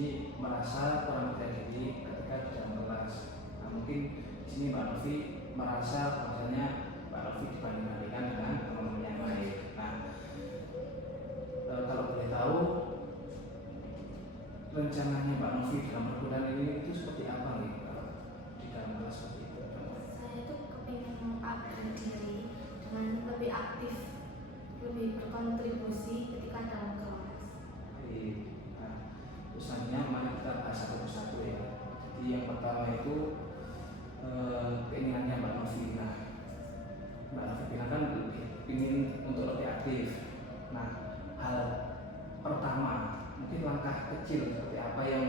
sini merasa kurang percaya diri ketika di dalam kelas. Nah, mungkin di sini Mbak Novi merasa bahwasanya Mbak Novi dibanding-bandingkan dengan teman-teman yang lain. Nah, kalau boleh tahu rencananya Mbak Novi dalam perkuliahan ini itu seperti apa nih kalau di dalam kelas seperti itu? Saya itu kepingin mengupgrade diri dengan lebih aktif, lebih berkontribusi ketika dalam kelas. Nah, urusannya mari kita bahas satu persatu ya. Jadi yang pertama itu keinginannya Mbak Novi. Nah, Mbak Novi bilang kan ingin untuk lebih aktif. Nah, hal pertama mungkin langkah kecil seperti apa yang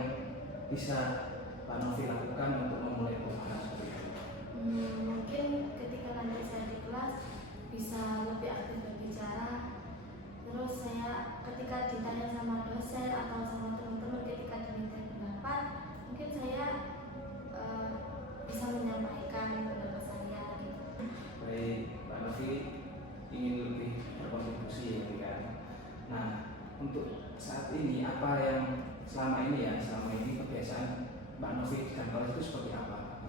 bisa Mbak Novi lakukan untuk memulai perubahan seperti itu? Mungkin ketika nanti saya di kelas bisa lebih aktif berbicara. Terus saya ketika ditanya sama dosen atau sama teman-teman ketika diminta pendapat, mungkin saya bisa menyampaikan pendapat saya gitu. Baik, Mbak Novi ingin lebih berkontribusi ya kan. Nah, untuk saat ini apa yang selama ini kebiasaan Mbak Novi di kantor itu seperti apa?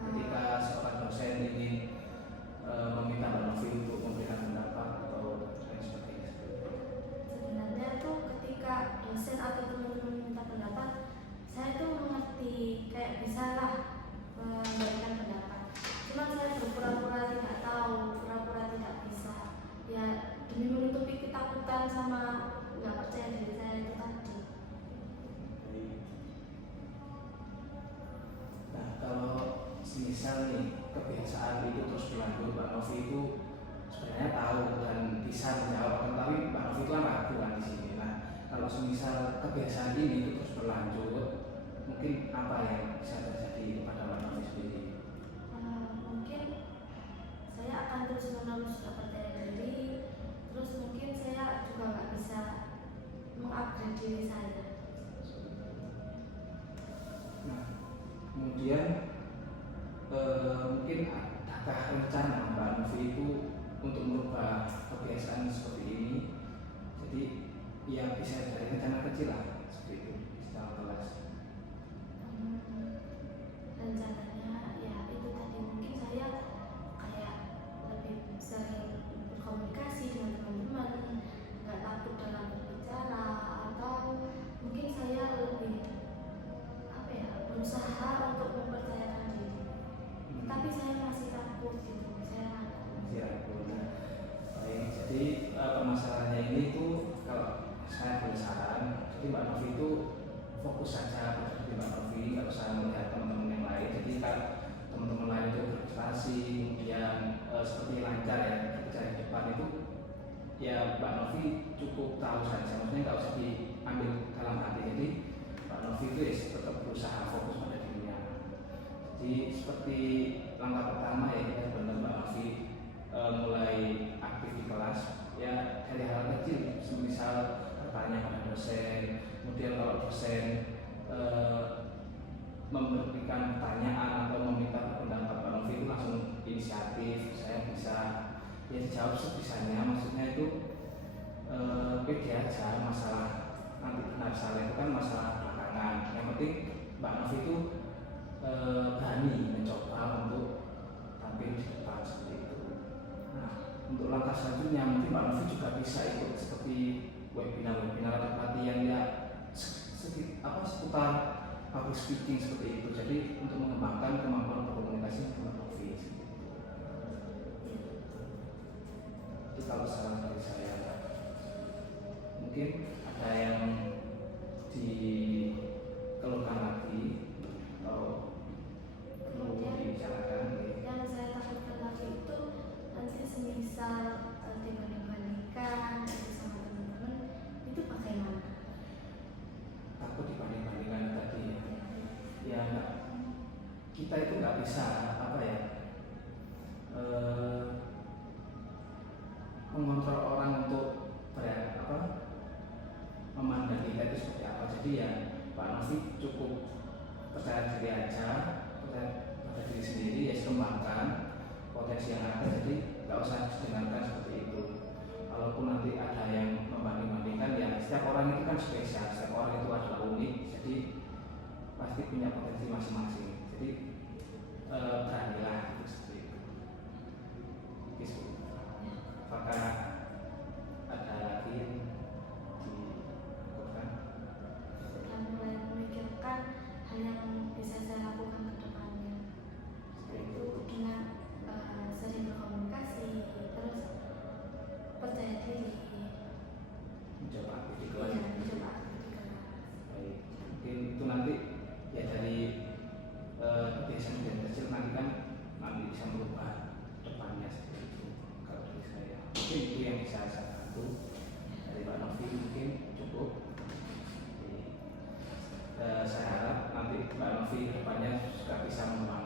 Ketika seorang dosen ingin meminta Mbak Novi untuk memberikan pendapat atau lain sebagainya. Sebenarnya tuh ketika dosen atau teman-teman minta pendapat, saya tuh mengerti kayak bisa lah memberikan pendapat. Cuma saya berpura-pura tidak tahu, pura-pura tidak bisa. Ya demi menutupi ketakutan sama nggak percaya diri saya itu tadi. Nah, kalau semisal nih kebiasaan itu terus berlanjut, Mbak Novi itu sebenarnya tahu dan bisa menjawab, tapi Mbak Novi itu kan ragu kan di sini. Nah, kalau semisal kebiasaan ini itu terus berlanjut, mungkin apa yang bisa terjadi pada Mbak Novi sendiri? Mungkin saya akan terus-menerus nggak percaya diri, terus mungkin saya juga nggak bisa mengupgrade diri saya. Nah, kemudian mungkin adakah rencana Mbak Novi itu untuk merubah kebiasaan seperti ini? Jadi ya bisa dari rencana kecil lah seperti itu di dalam kelas. Rencananya ya itu tadi, mungkin saya kayak lebih sering berkomunikasi dengan teman-teman, nggak takut dalam berbicara, atau mungkin saya lebih berusaha untuk mempercayakan diri. Tapi saya masih takut gitu, saya ragu. Ya, benar. Baik, jadi permasalahannya ini tuh kalau saya boleh saran, jadi Mbak Novi itu fokus saja di Mbak Novi, nggak usah melihat teman-teman yang lain. Jadi kalau teman-teman lain itu berprestasi, kemudian seperti lancar ya kerja di depan itu, ya Mbak Novi cukup tahu saja, maksudnya nggak usah diambil dalam hati. Jadi Mbak Novi itu ya tetap berusaha fokus pada dirinya. Jadi seperti langkah pertama ya kita benar Mbak Novi mulai aktif di kelas ya dari hal kecil, misal bertanya pada dosen, kemudian kalau dosen memberikan pertanyaan atau meminta pendapat Mbak Novi itu langsung inisiatif, saya bisa ya dijawab sebisanya, maksudnya itu pede aja, masalah nanti benar salah itu kan masalah belakangan. Yang penting Mbak Novi itu berani mencoba untuk tampil di depan seperti itu. Nah, untuk langkah selanjutnya mungkin Mbak Novi juga bisa ikut seperti webinar atau pelatihan ya seputar public speaking seperti itu. Jadi untuk mengembangkan kemampuan berkomunikasi Mbak Novi. Itu kalau saran dari saya. Mungkin ada yang dikeluhkan lagi atau perlu dibicarakan. Yang saya takutkan lagi itu nanti semisal dibanding-bandingkan sama teman-teman, itu bagaimana? Takut dibanding-bandingkan tadi ya kita itu nggak bisa mengontrol orang untuk memandang kita itu seperti apa. Jadi ya Pak Novi cukup percaya diri aja, percaya pada diri sendiri, ya kembangkan potensi yang ada. Jadi nggak usah didengarkan seperti itu. Kalaupun nanti ada yang membanding-bandingkan ya setiap orang itu kan spesial, setiap orang itu adalah unik, jadi pasti punya potensi masing-masing. Jadi beranilah itu seperti itu. Gitu. Apakah ada lagi yang dilakukan? Sudah mulai memikirkan hal yang bisa saya lakukan ke depannya, yaitu dengan sering berkomunikasi, terus percaya diri, Mencoba aktif di kelas. ya mencoba aktif di kelas. Baik, mungkin itu nanti ya dari kebiasaan kecil nanti kan nanti bisa merubah depannya seperti itu. Kalau dari saya, mungkin itu yang bisa saya bantu. Dari Pak Novi mungkin cukup. Jadi, saya harap nanti Pak Novi depannya juga bisa memahami